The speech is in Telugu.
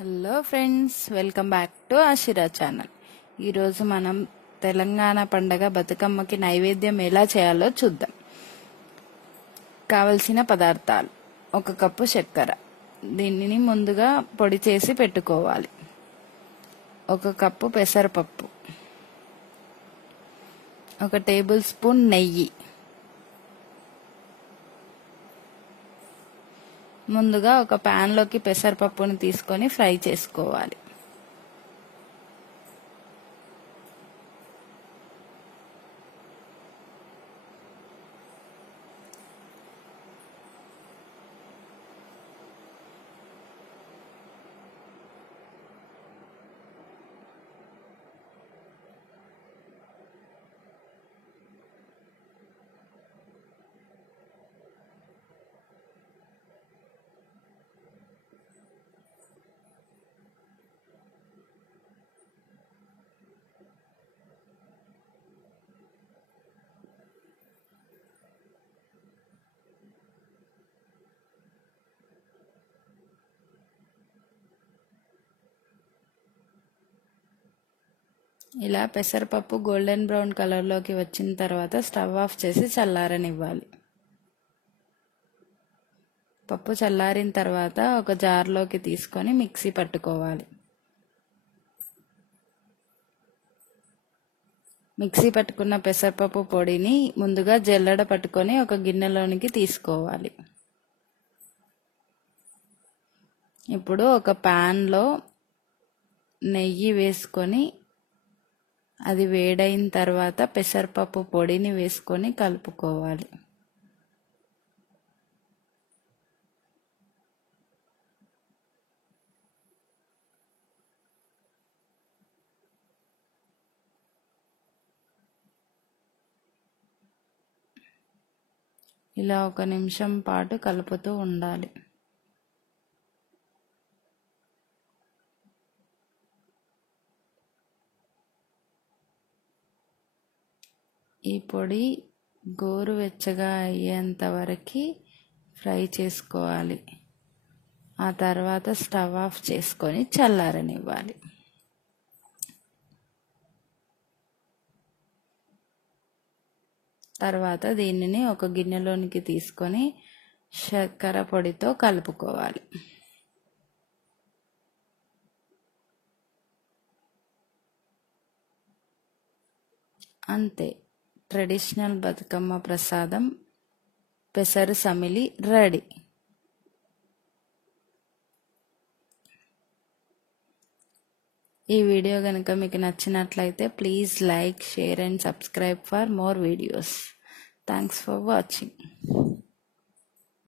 Hello friends, welcome back to Ashira channel. ఈరోజు మనం తెలంగాణ పండగ బతుకమ్మకి నైవేద్యం ఎలా చేయాలో చూద్దాం. కావలసిన పదార్థాలు: 1 కప్పు చక్కెర, దీనిని ముందుగా పొడి చేసి పెట్టుకోవాలి. 1 కప్పు పెసరపప్పు, 1 టేబుల్ స్పూన్ నెయ్యి. ముందుగా ఒక ప్యాన్ లోకి పెసరపప్పుని తీసుకొని ఫ్రై చేసుకోవాలి. ఇలా పెసరపప్పు గోల్డెన్ బ్రౌన్ కలర్లోకి వచ్చిన తర్వాత స్టవ్ ఆఫ్ చేసి చల్లారనివ్వాలి. పప్పు చల్లారిన తర్వాత ఒక జార్లోకి తీసుకొని మిక్సీ పట్టుకోవాలి. మిక్సీ పట్టుకున్న పెసరపప్పు పొడిని ముందుగా జల్లెడ పట్టుకొని ఒక గిన్నెలోనికి తీసుకోవాలి. ఇప్పుడు ఒక ప్యాన్లో నెయ్యి వేసుకొని అది వేడైన తర్వాత పెసరపప్పు పొడిని వేసుకొని కలుపుకోవాలి. ఇలా 1 నిమిషం పాటు కలుపుతూ ఉండాలి. ఈ పొడి గోరువెచ్చగా అయ్యేంత వరకు ఫ్రై చేసుకోవాలి. ఆ తర్వాత స్టవ్ ఆఫ్ చేసుకొని చల్లారనివ్వాలి. తర్వాత దీనిని ఒక గిన్నెలోనికి తీసుకొని చక్కెర పొడితో కలుపుకోవాలి. అంతే, ట్రెడిషనల్ బతుకమ్మ ప్రసాదం పెసరు సమిలి రెడీ. ఈ వీడియో కనుక మీకు నచ్చినట్లయితే please like, share and subscribe for more videos. Thanks for watching.